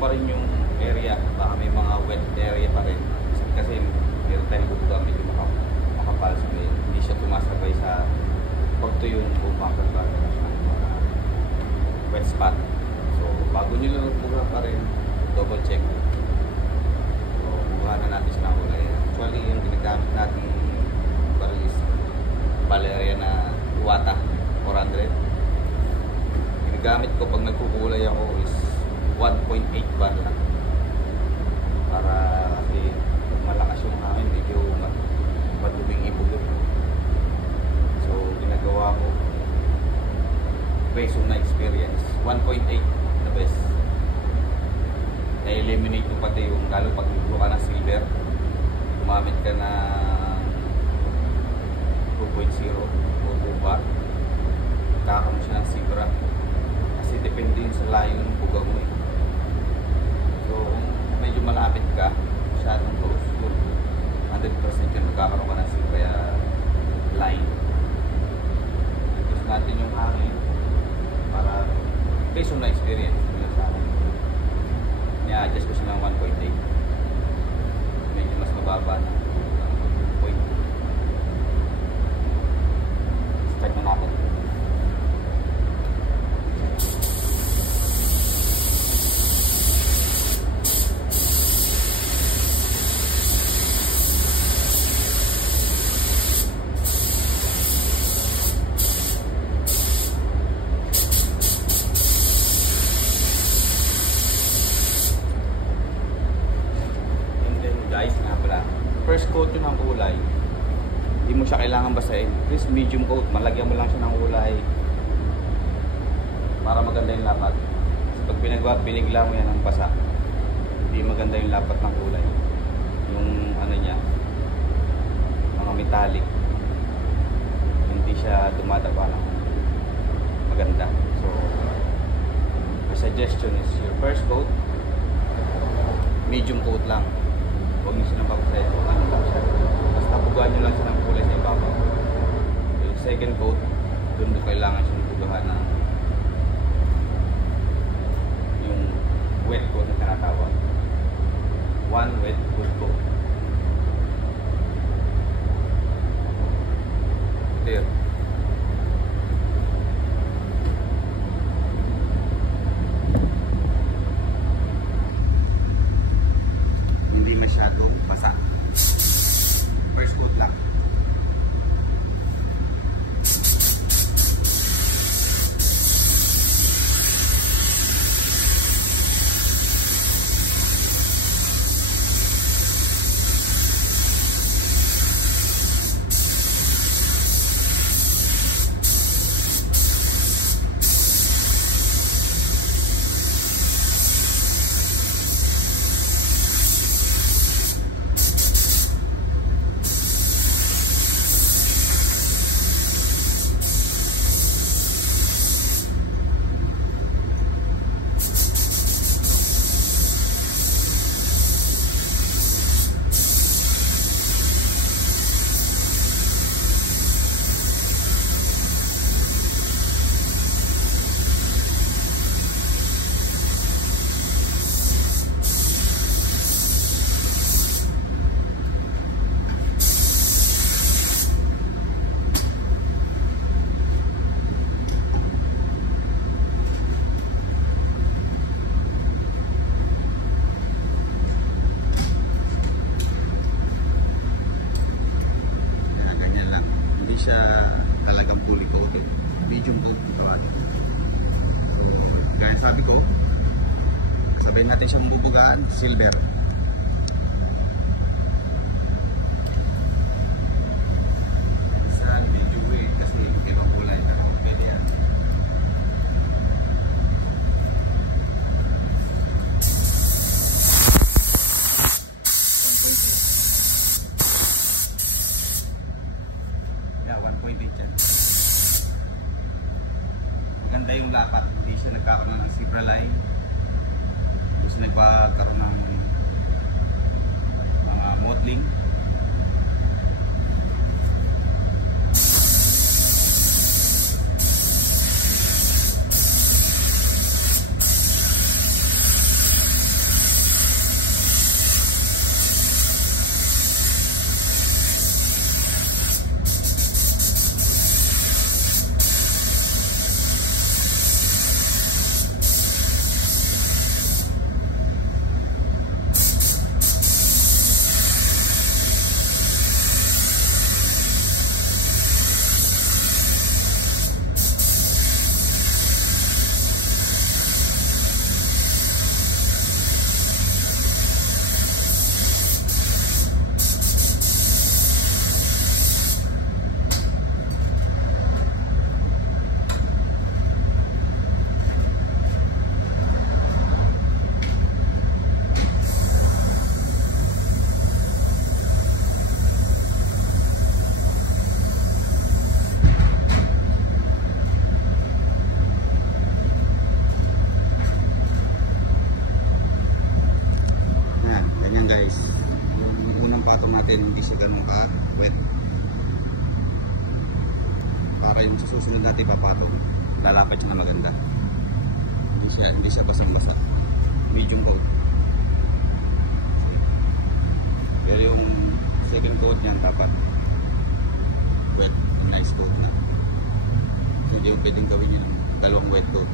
pa rin yung area, baka may mga wet area pa rin. Kasi meron tayong bubuga medyo makapal sa may, hindi siya tumasabay sa pagtuyo ng bumangkal ba wet spot. So bago nyo lang buga pa rin, double check. So buga na natin siya ng kulay. Actually yung ginagamit natin baril is Valeria na Iwata 400. Ginagamit ko pag nagkukulay ako is 1.8 bar lang. Para kasi malakas yung hangin, medyo maduming ibog. So ginagawa ko based on my experience, 1.8 the best. Na-eliminate ko pati yung, lalo pag nagbuo ka ng silver, gumamit ka ng 2.0 o 2 bar, kaka mo siya ng Zebra. Kasi depende yun sa layo ng buga mo eh. So medyo malapit ka, masyadong close, 100% yun magkakaroon ka ng Zebra line. Ipos natin yung hangin para based on my experience sa akin. I-adjust ko siya ng 1.8. Medyo mas mababa na point. Start na natin. Guys, nga pala, first coat yun ng kulay, hindi mo siya kailangan basahin. Please medium coat, malagyan mo lang siya ng kulay para maganda yung lapat. Kasi pag binigla mo yan ng basa, hindi maganda yung lapat ng kulay, yung ano niya, mga metallic, hindi siya dumadapa ng maganda. So my suggestion is your first coat medium coat lang. Huwag nyo silang papasahin. Ano lang siya. Basta bugaan nyo lang siya ng kulay sa ibabaw. Yung second coat, doon kailangan siya bugahan ng yung wet coat na tinatawag. One wet good coat. Clear. Masyadong basa. First coat lang. Siya talagang fully coated, medium coat ng tawag. So gaya sabi ko, sabihin natin siya mabubugaan, silver. Sa medyo weird kasi ibang kulay, pero pwede yan. Maganda yung lapat, hindi siya nagkakaroon ng zebra line, hindi siya nagkakaroon ng mga mottling. patong natin hindi siya ganun ka-wet. Para yung susunod natin papatong, lalapit siya na maganda. Hindi siya basang-basa. Medium coat. Pero yung second coat niyan dapat wet, nice coat na. So hindi yung pwedeng gawin yung dalawang wet coat.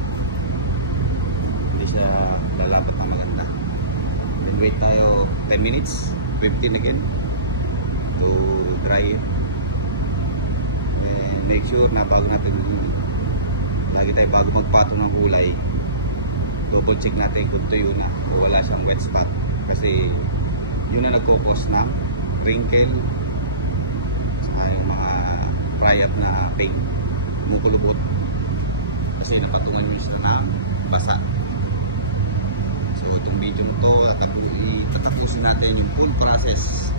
Hindi siya lalapit na maganda. Then wait tayo 10 minutes, 15 again to dry it. And make sure na bago tayo magpatong ng kulay, double check natin kung tuyo na o wala siyang wet spot, kasi yun na nagpo-cause ng wrinkle saka yung mga fry-up na paint, kumukulubot kasi napatungan nyo siya ng basa. So itong video to, tatapusin natin yung full process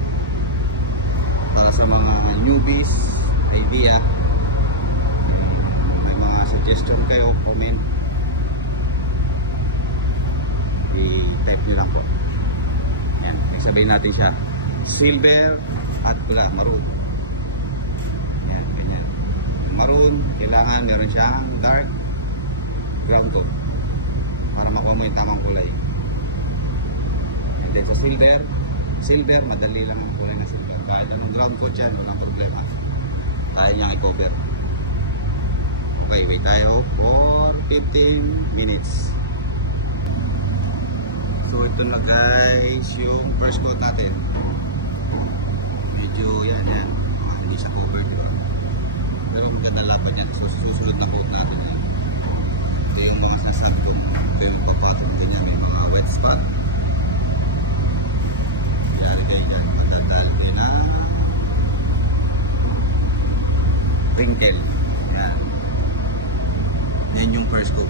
para sa mga newbies idea. May mga suggestion kayo, comment, i-type nyo lang po. Yan, sabihin natin siya silver at maroon. Yan, ganyan. Maroon, kailangan meron siyang dark ground tone para makuha mo yung tamang kulay. And then sa silver, madali lang ang kulay na silver. Kahit anong ground coat yan, walang problema, kaya niyang i-cover. Okay, wait tayo for 15 minutes. So ito na guys, yung first coat natin. Medyo yan. Hindi siya covered, diba? Pero maganda lapat yan. So susunod na coat natin yan. Ito yung mga sasabi kong build ko pa. Ganyan, may mga wet spot. Ilalagay yan. Magdadalagay na wrinkle. Yan. Yan yung first coat.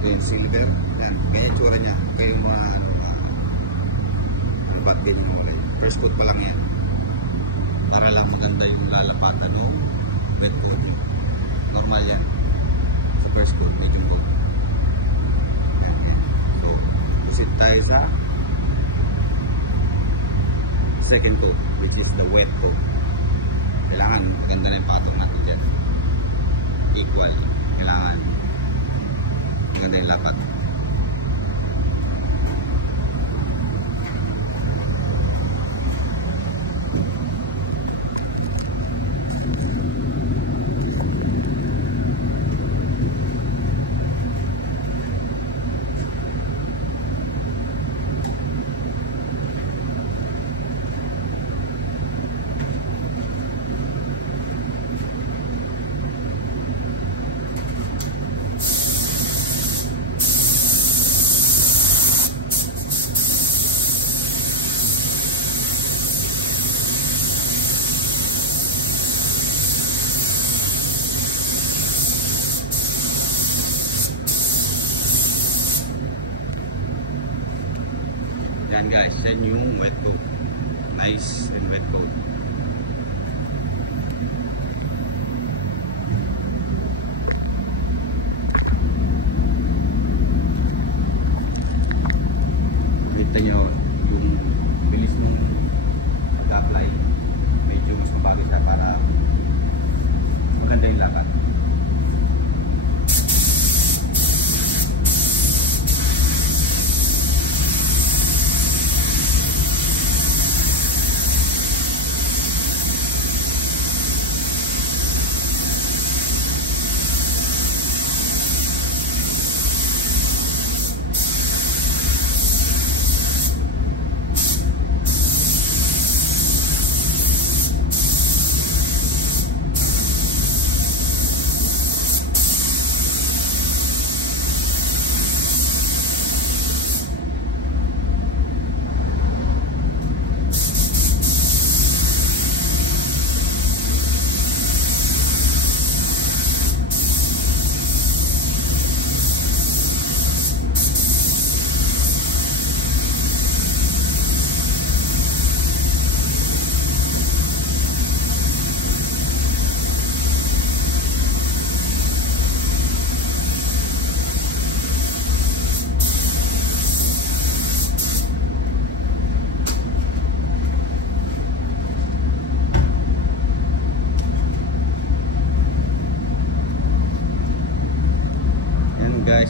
Then silver, yan, ganyan tsura niya. Kaya yung mga ba't din yung wala. First coat pa lang yan. Para lang maganda yung lalapatan ng wet coat. Normal yan. Sa first coat, medium coat. Yan, yan. So, proceed tayo sa second coat, which is the wet coat. Kailangan maganda na yung patong natin dyan. Equal. Kailangan maganda yung lapat. Yan guys, yan yung wet coat. Nice and wet coat. Kita nyo yung bilis ng pag-apply. Medyo mas mabago siya para maganda yung lapat.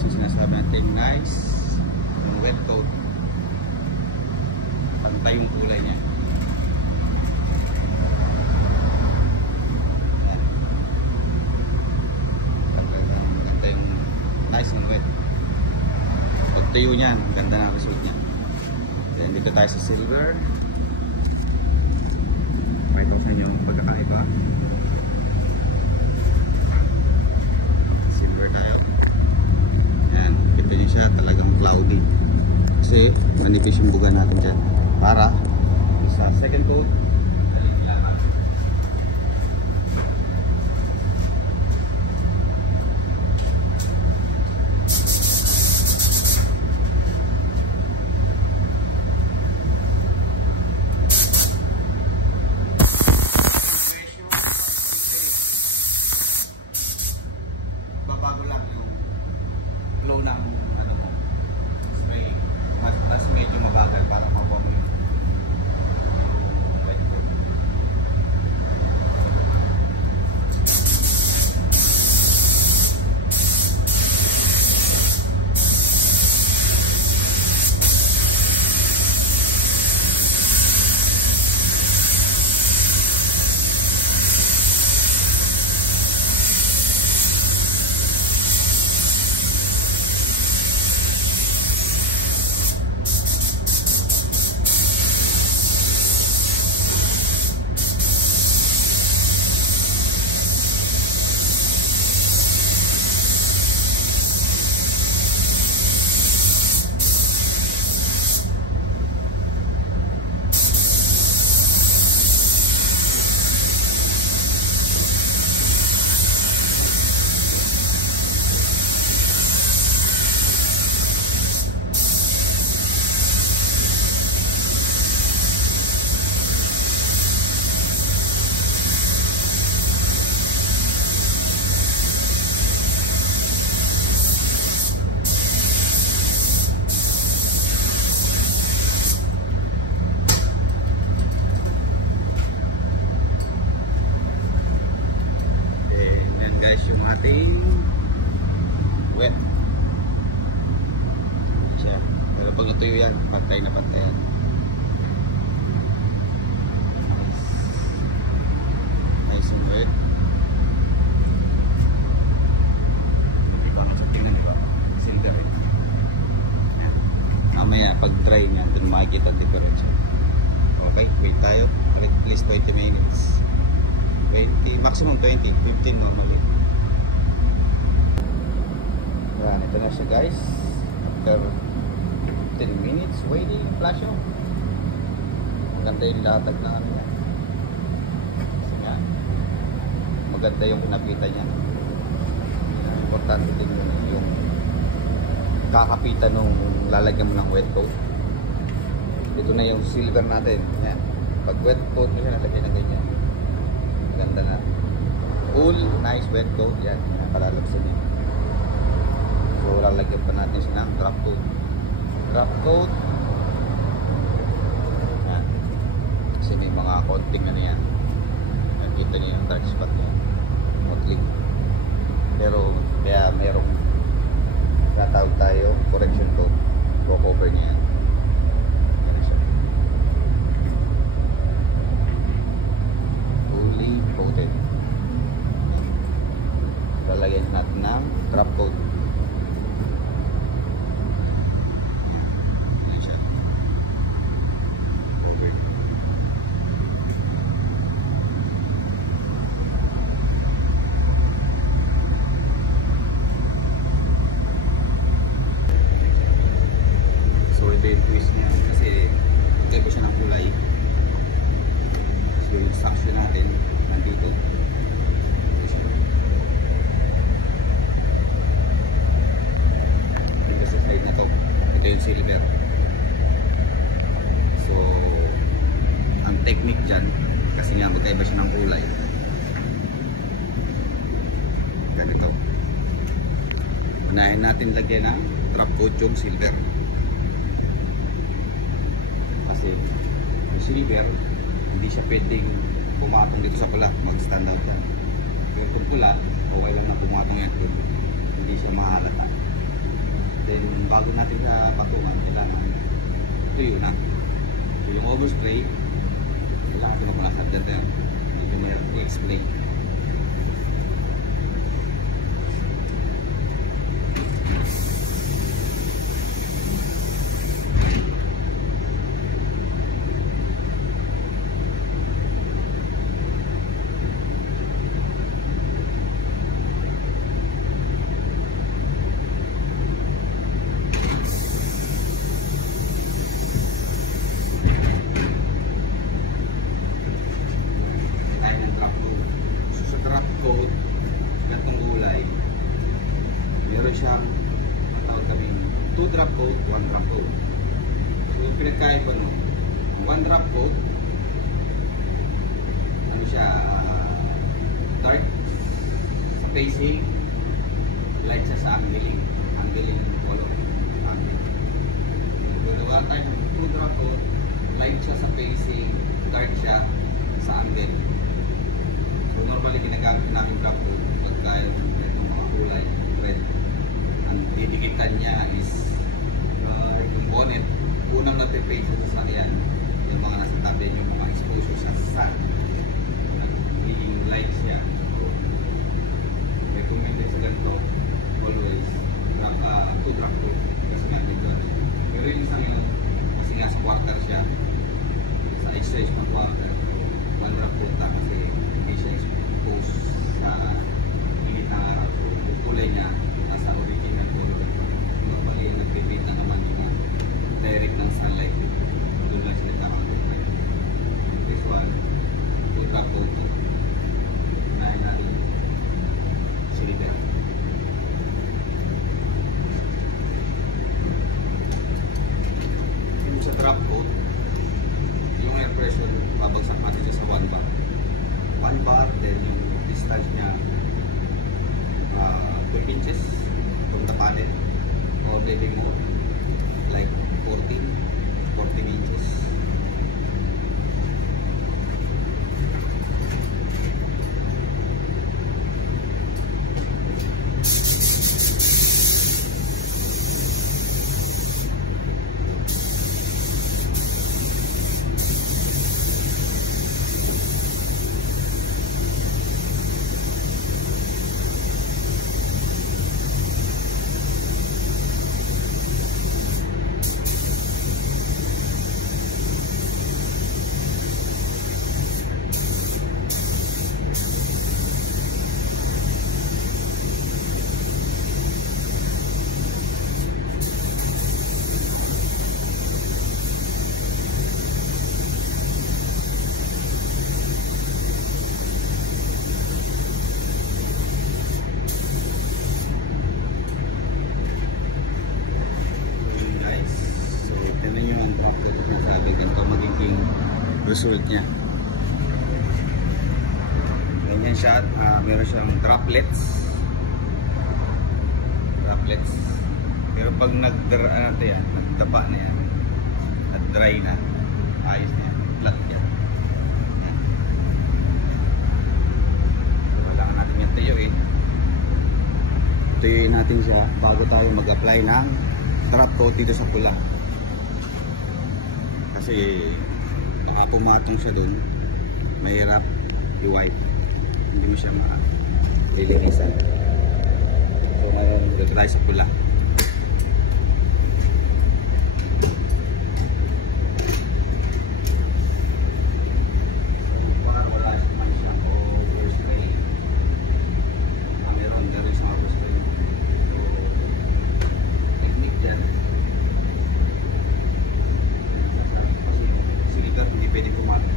guys yung sinasabi natin nice yung wet coat. Pantay yung kulay niya. Yan. Ganda yung nice and wet. Pag tuyo niyan, ganda na result niya. Then dito tayo sa silver. Pakita ko sa inyo ang pagkakaiba. Silver tayo. Yan, kita niyo siya talagang cloudy. Kasi manipis yung buga natin dyan. Para sa second coat, bago lang yung flow ng ano mo, spray. Mas medyo mabagal para makuha mo yung wet coat. Guys, yung ating wet siya, pero pag natuyo yan, pantay na pantay yan. Nice and wet. Ibang sa tingnan, diba? Silver eh. Mamaya pag dry niya, dun makikita difference. Okay, wait tayo at least 20 minutes. 20, maximum 20, 15 normally. Yan, ito na siya guys. After 15 minutes waiting, flash on. Maganda yung latag na ano yan. Kasi nga, maganda yung nakita niya. Importante din yung kakapitan nung lalagyan mo ng wet coat. Ito na yung silver natin. Yan. Pag wet coat mo siya, nalagyan na ganyan. Ganda na. Cool, nice wet coat. Yan, nakalalabsan niya. So, lalagyan pa natin siya ng drop coat. Drop coat. Yan. Kasi may mga konting ano yan. Nakita niyo yung dark spot niya. Motling. Pero, kaya merong tatawag tayo, correction coat. Cover niya yan. Yan siya. Fully coated. Lalagyan natin ng drop coat. Yung twist niya kasi iba siya ng kulay. So yung suction natin nandito. Dito sa side na to, ito yung silver. So ang technique dyan, kasi nga magkaiba siya ng kulay, ganito. Unahin natin lagyan ng drop coat yung silver. Kasi yung silver, hindi siya pwedeng pumatong dito sa pula, mag-stand out yan. Pero kung pula, okay lang na pumatong yan, hindi siya mahalata. bago natin na patungan, kailangan tuyo na. So yung overspray, kailangan ito mapunasad dito yun. Medyo mayroon i-explain. Meron siyang matawag kaming 2 drop coat, 1 drop coat. So yung pinagkaiba nun, 1 drop coat, ano siya, dark sa facing, light siya sa angling color. So the one time 2 drop coat, light siya sa facing, dark siya sa angle. So normally ginagamit namin drop coat pagka yung mga kulay red. Ang didikitan niya is yung bonnet, unang nagpe-face sa sasakyan, yung mga nasa tabi, yung mga exposure sa sun, yung light siya. So recommended sa ganito always 2 drop coat kasi nga dito. Pero yung isang yun, kasi nga sa quarter siya, sa exchange na quarter, 1 drop coat kasi hindi siya exposed sa init na araw. So yung kulay niya nasa original color. Normally yung nagpipit na naman yung direct ng sunlight. Doon lang sila nakakapit. This one, 2 drop coat. Unahin natin silver. Yung sa drop coat, yung air pressure, babagsak natin siya sa 1 bar. 1 bar, then yung distance niya 12 inches from the panel or maybe more, like 14 inches. Result niya. Ganyan siya. Meron siyang droplets. Pero pag nagdapa na yan, nag-dry na, ayos na yan, flat yan. So, kailangan natin yung tuyuin. Tuyuin natin siya bago tayo mag-apply ng drop coat dito sa pula. Kasi pumatong siya dun, mahirap i-wipe, hindi mo siya malilinisan. So ngayon dito tayo sa pula. Para wala man siya overspray, meron sa overspray. So technique dyan, hindi pwede pumatong.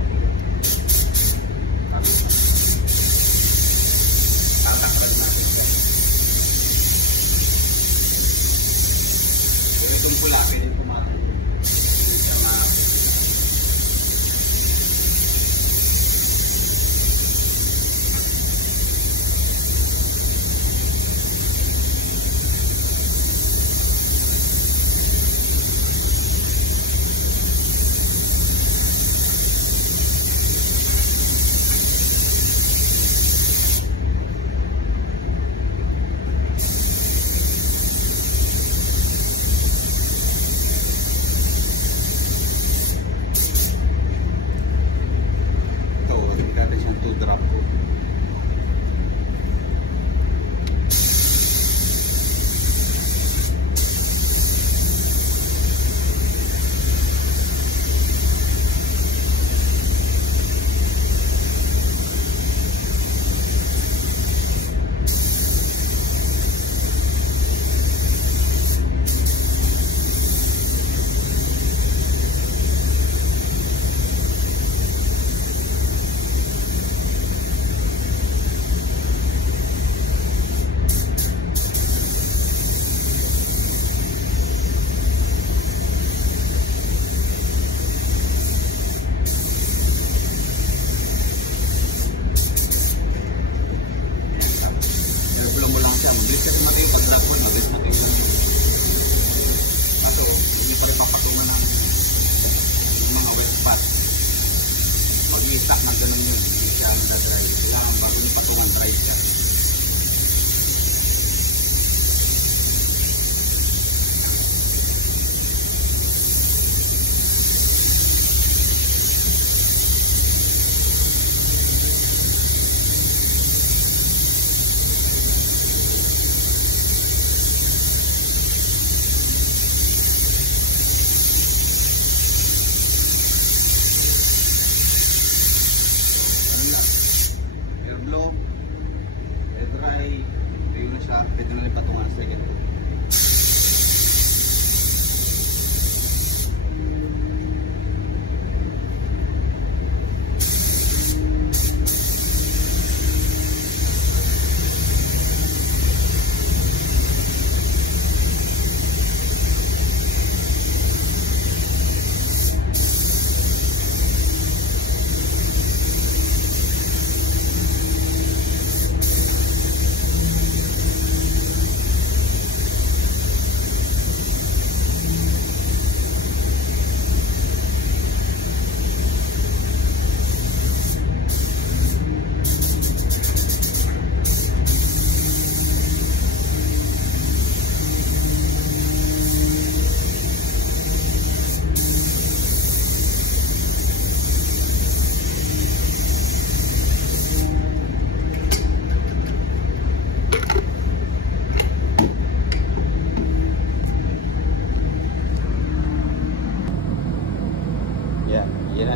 Pero itong pula, pwede pumatong.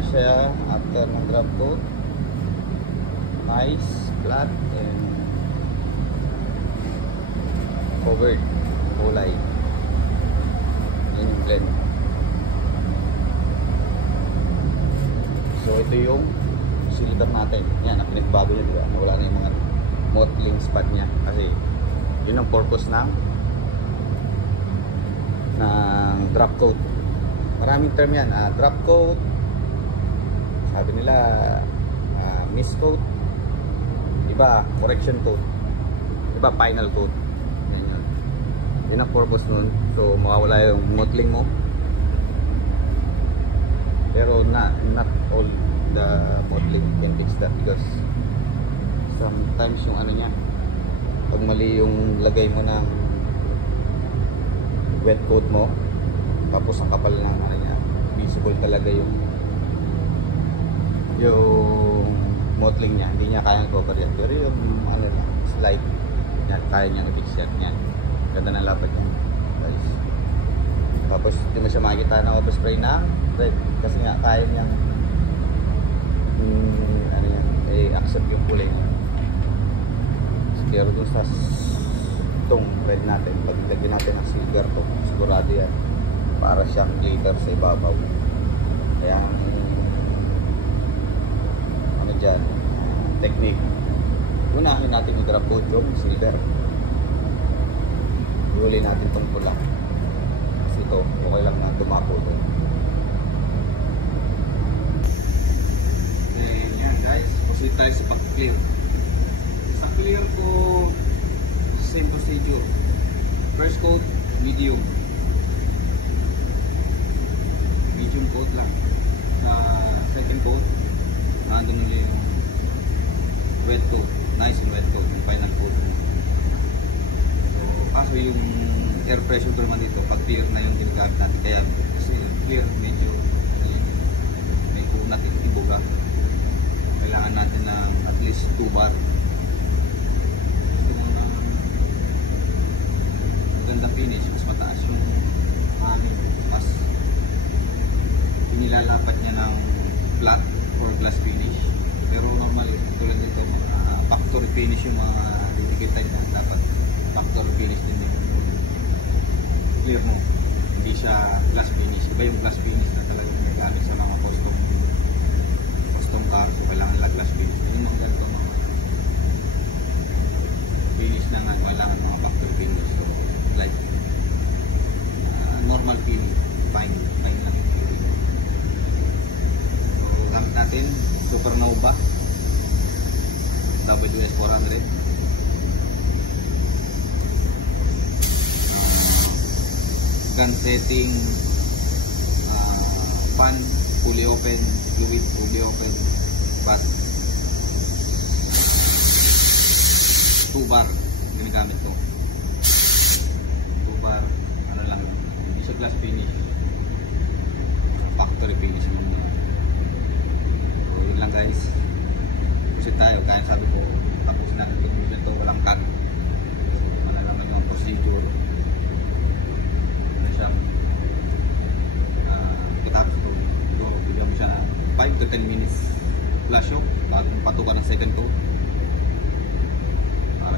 siya after ng drop coat. Nice, flat, and covered kulay. Yan yung blend. So ito yung silver natin. Yan, ang pinagbago niya, diba? Wala na yung mga mottling spot niya kasi yun ang purpose ng drop coat. Maraming term yan. Drop coat, sabi nila mist coat, iba correction coat, iba final coat. Yan yun. Yun ang purpose nun. So mawawala yung mottling mo, pero not all the mottling can fix that, because sometimes yung ano niya, pag mali yung lagay mo ng wet coat mo, tapos ang kapal ng ano niya, visible talaga yung mottling niya, hindi niya kayang cover yan. Pero yung ano niya, slide yan, kaya niyang i-fix yan. Ganda ng lapat yan, guys. Tapos hindi mo siya makikita na overspray na red, kasi nga kaya niyang ano yan, accept yung kulay niya. Pero dun sa itong red natin, pag lagyan natin ng silver to, sigurado yan, para siyang glitter sa ibabaw. Kaya ano dyan, technique, unahin natin yung drop coat yung silver, ihuli natin itong pula kasi ito okay lang na dumako doon. And yan guys, proceed tayo sa pag-clear. Sa clear ko, same procedure. First coat, medium coat lang. Sa second coat, nandun nila yung wet coat, nice and wet coat, yung final coat. So kaso yung air pressure naman dito, pag clear na yung ginagamit natin, kaya kasi clear medyo may kunat yung ibuga. Kailangan natin ng at least 2 bar. Maganda finish, mas mataas yung mas nilalapat niya ng flat or glass finish. Pero normal tulad nito, factory finish yung mga dedicated na dapat factory finish din yung clear mo, hindi siya glass finish. Iba yung glass finish na talaga yung gamit sa mga custom car, so kailangan nila glass finish. Yung mga ganito mga finish na nga, kailangan mga factory finish. So like normal finish, fine lang. So gamit natin Supernova WS 400. Gun setting, fan fully open, fluid fully open, but 2 bar ginagamit ko. 2 bar, ano lang, hindi siya glass finish, factory finish naman yun. So yun lang guys, pusit tayo, kaya sabi ko tapos natin ito, walang cut. So malalaman yung procedure na siyang katapos ito. So bigyan mo siya 5 to 10 minutes flash shock bago patukan ng second coat.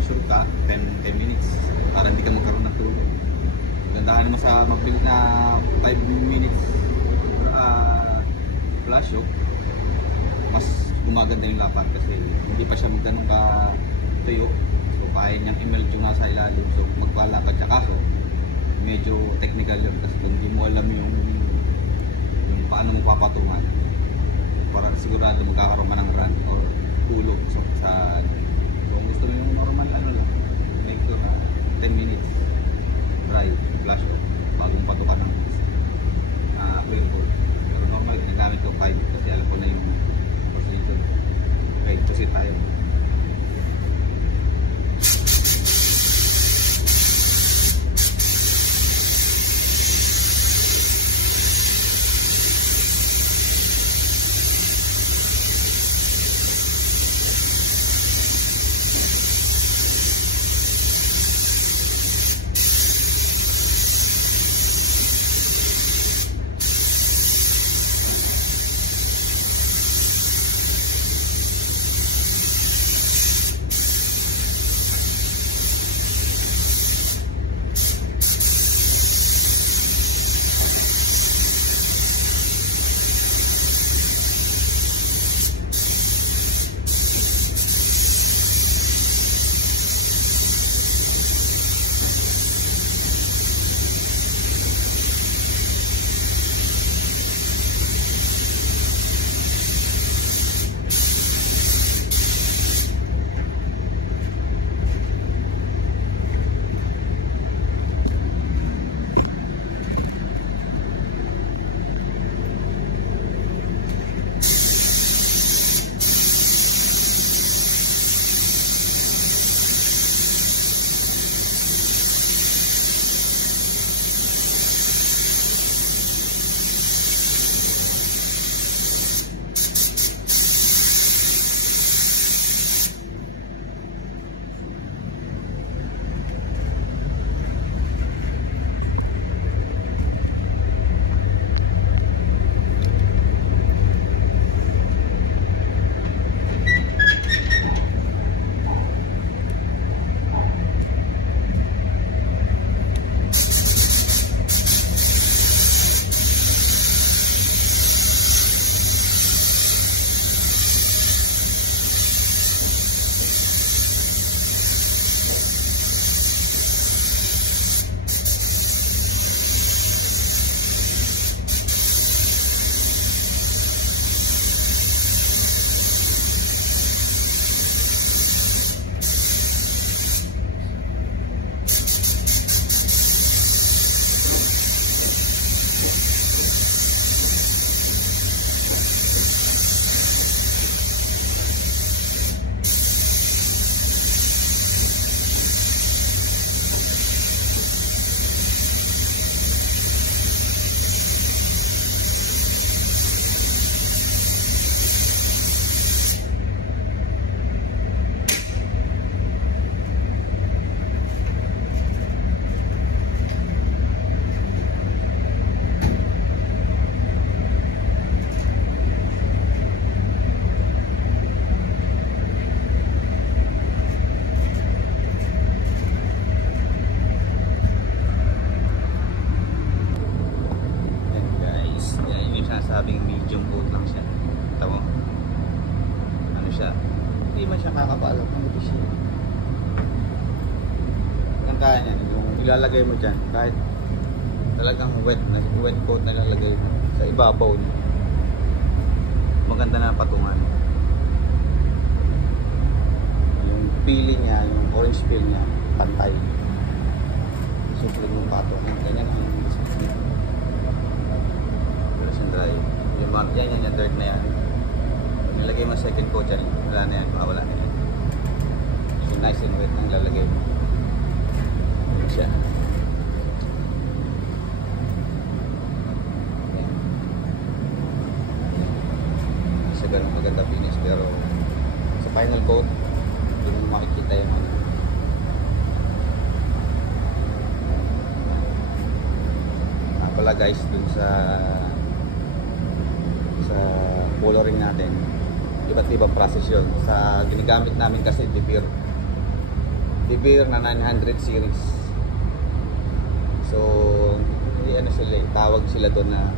Sure ka, 10 minutes para hindi ka magkaroon ng tulog. Gandahan naman sa mag-build na 5 minutes flash shock, mas gumaganda yung lapat kasi hindi pa siya magganong ka tuyo. So kaya niyang i-melt yung nasa ilalim, so magpalapad siya. Kaso medyo technical yun kasi kung hindi mo alam yung paano mo papatungan, para sigurado magkakaroon man ng run or tulog. So kung gusto mo yung normal ano lang, make sure na 10 minutes dry flash off bagong patukan ng oil coat. Pero normal ginagamit ko 5 kasi alam ko na yung procedure. Okay, proceed tayo. sabing medium coat lang siya. Tama mo? Ano siya? Hindi man siya kakapalo. Ano ba siya? Ang kaya niya, yung ilalagay mo dyan, kahit talagang wet coat na ilalagay mo sa ibabaw niya. Maganda na patungan. Yung pili niya, yung orange peel niya, pantay. Susunod mong patungan. Ganyan ang dry. Yung mga yan, yung dirt na yan. Nilagay mo second coat yan, wala na yan, mawala na yan. So nice and wet nang lalagay mo. Yun siya. Ayan. Sa ganun maganda finish, pero sa final coat, hindi mo makikita yung ano. Pala guys, dun sa coloring natin, iba't ibang process yun. Sa ginagamit namin kasi De Beer na 900 series. So hindi ano sila eh, tawag sila doon na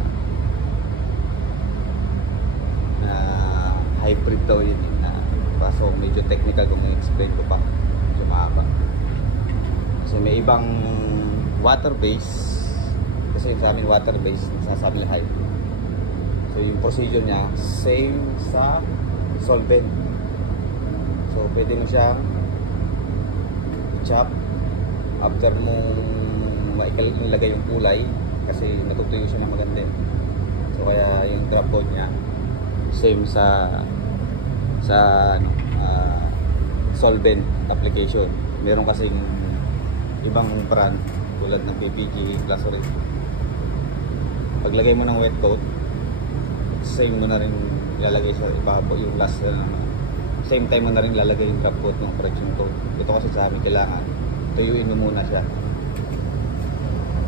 hybrid daw yun eh, na kaso medyo technical kung i-explain ko pa, medyo mahaba. Kasi may ibang water base, kasi sa amin water base, nasasabi nila hybrid. So yung procedure niya same sa solvent. So pwede mo siyang chop after mong mailagay yung kulay, kasi natutuyo siya ng maganda. So kaya yung drop coat niya same sa solvent application. Meron kasing ibang brand tulad ng PPG, Glasurit. Paglagay mo ng wet coat, same mo na rin ilalagay sa ibabaw yung last same time mo na rin ilalagay yung drop coat ng correction coat. Ito kasi sa amin kailangan tuyuin mo muna siya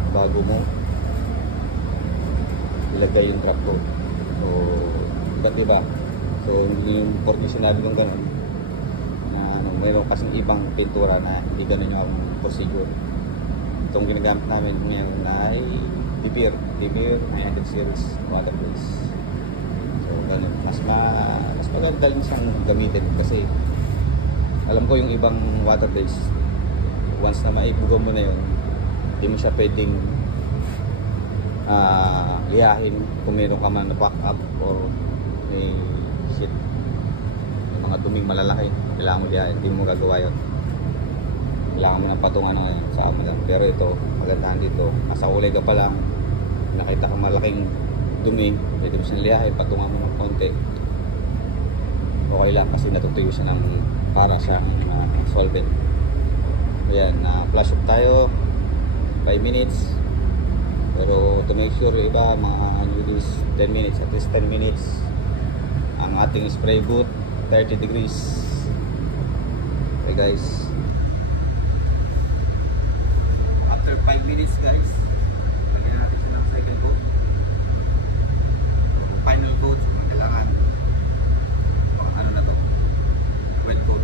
bago mo ilagay yung drop coat. So iba't iba. So hindi yung porque sinabi kong ganun na mayroon kasing ibang pintura na hindi ganun yung procedure. Itong ginagamit namin ngayon ay De Beer 900 series water base. Ganun. Mas maganda lang siyang gamitin kasi alam ko yung ibang water base, once na maibugaw mo na yun, hindi mo siya pwedeng liyahin kung meron ka man na pack up or may shit, may mga duming malalaki, kailangan mo liyahin, hindi mo gagawa yun. Kailangan mo ng patungan na sa amin lang. Pero ito, magandahan dito, nasa kulay ka pa lang, nakita ka malaking dumi, pwede mo siyang liyahin, patungan mo ng konti, okay lang kasi natutuyo siya ng para siyang solvent. Ayan, flash off tayo 5 minutes, pero to make sure iba mga use 10 minutes, at least 10 minutes ang ating spray booth, 30 degrees. Okay guys, after 5 minutes guys, lagyan natin siya ng second coat. Final coat, kailangan ano na to, wet coat.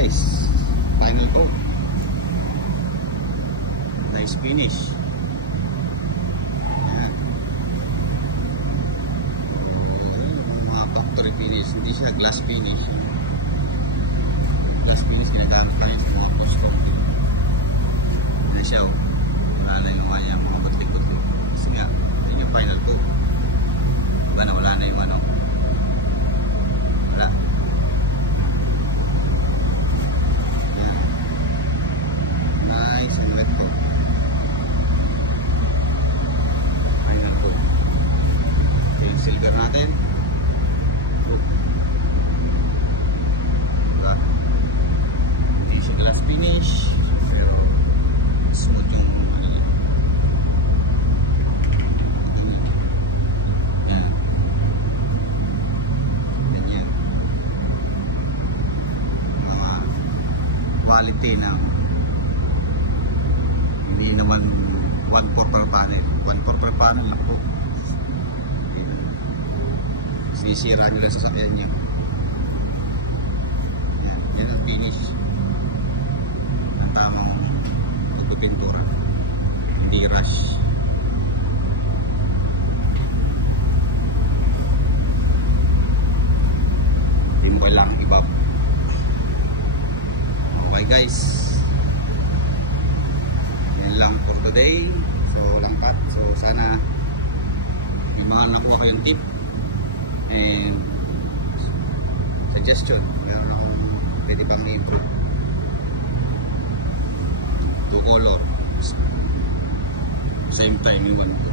guys, final coat. Nice finish. Ayan. Mga factory finish, hindi siya glass finish. Glass finish ginagamit pa yun sa mga custom. Ayan siya, oh. Wala na yung mga matlikot-likot. Kasi nga, yun yung final coat. Diba na wala na yung ano. Wala. Silver natin. Diba? Hindi siya glass finish, pero smooth yung yan. Ganyan. Mga quality ng hindi naman 1/4 per panel. 1/4 per panel lang po. Sinisira nyo lang sa sakyan nyo. Yan, yan ang finish ng tamang pagpipintura, hindi rush. Hindi mo kailangang ibab. Okay guys, yan lang for today. So lang cut. So sana yung mga nakuha kayong tip and suggestion, meron akong pwede pang improve. 2 color same time yung 1